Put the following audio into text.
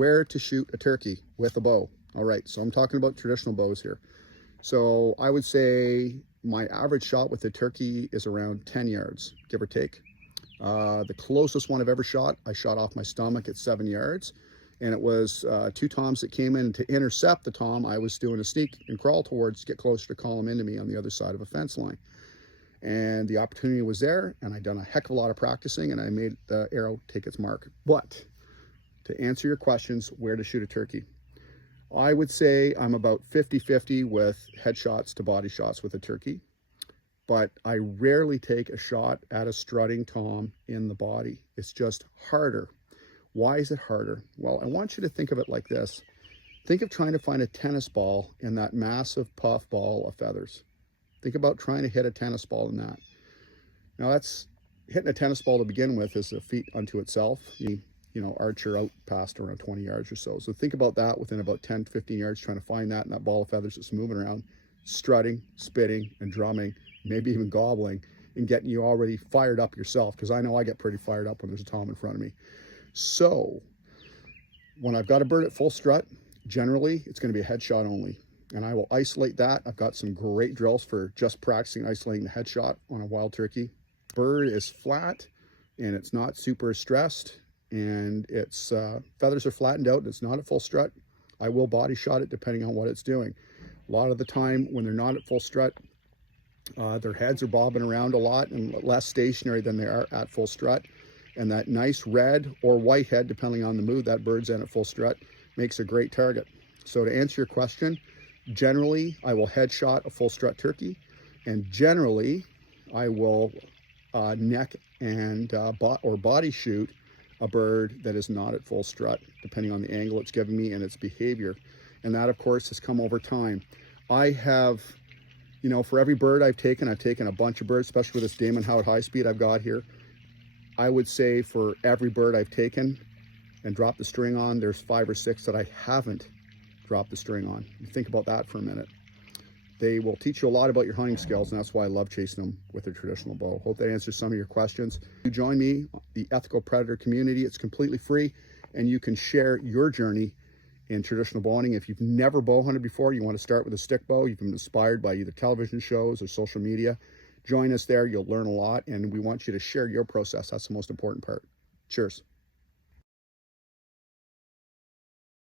where to shoot a turkey with a bow. All right, so I'm talking about traditional bows here. So I would say my average shot with a turkey is around 10 yards, give or take. The closest one I've ever shot, I shot off my stomach at 7 yards. And it was two toms that came in to intercept the tom. I was doing a sneak and crawl towards, get closer to call him into me on the other side of a fence line. And the opportunity was there, and I'd done a heck of a lot of practicing, and I made the arrow take its mark. But to answer your questions, where to shoot a turkey, I would say I'm about 50-50 with headshots to body shots with a turkey, but I rarely take a shot at a strutting tom in the body. It's just harder. Why is it harder? Well, I want you to think of it like this. Think of trying to find a tennis ball in that massive puff ball of feathers. Think about trying to hit a tennis ball in that. Now that's hitting a tennis ball to begin with is a feat unto itself. You know, archer out past around 20 yards or so. So think about that within about 10, 15 yards, trying to find that in that ball of feathers that's moving around, strutting, spitting, and drumming, maybe even gobbling, and getting you already fired up yourself, because I know I get pretty fired up when there's a tom in front of me. So when I've got a bird at full strut, generally it's going to be a headshot only. And I will isolate that. I've got some great drills for just practicing isolating the headshot on a wild turkey. Bird is flat and it's not super stressed, and its feathers are flattened out. It's not at full strut. I will body shot it depending on what it's doing. A lot of the time when they're not at full strut, their heads are bobbing around a lot and less stationary than they are at full strut. And that nice red or white head, depending on the mood that bird's in at full strut, makes a great target. So to answer your question, generally I will headshot a full strut turkey, and generally I will neck and or body shoot a bird that is not at full strut, depending on the angle it's giving me and its behavior. And that, of course, has come over time. I have, you know, for every bird I've taken a bunch of birds, especially with this Damon Howard high speed I've got here. I would say for every bird I've taken and dropped the string on, there's 5 or 6 that I haven't dropped the string on. You think about that for a minute. They will teach you a lot about your hunting skills, and that's why I love chasing them with a traditional bow. Hope that answers some of your questions. You join me, the Ethical Predator community. It's completely free, and you can share your journey in traditional bow hunting. If you've never bow hunted before, you want to start with a stick bow, you've been inspired by either television shows or social media, join us there. You'll learn a lot, and we want you to share your process. That's the most important part. Cheers.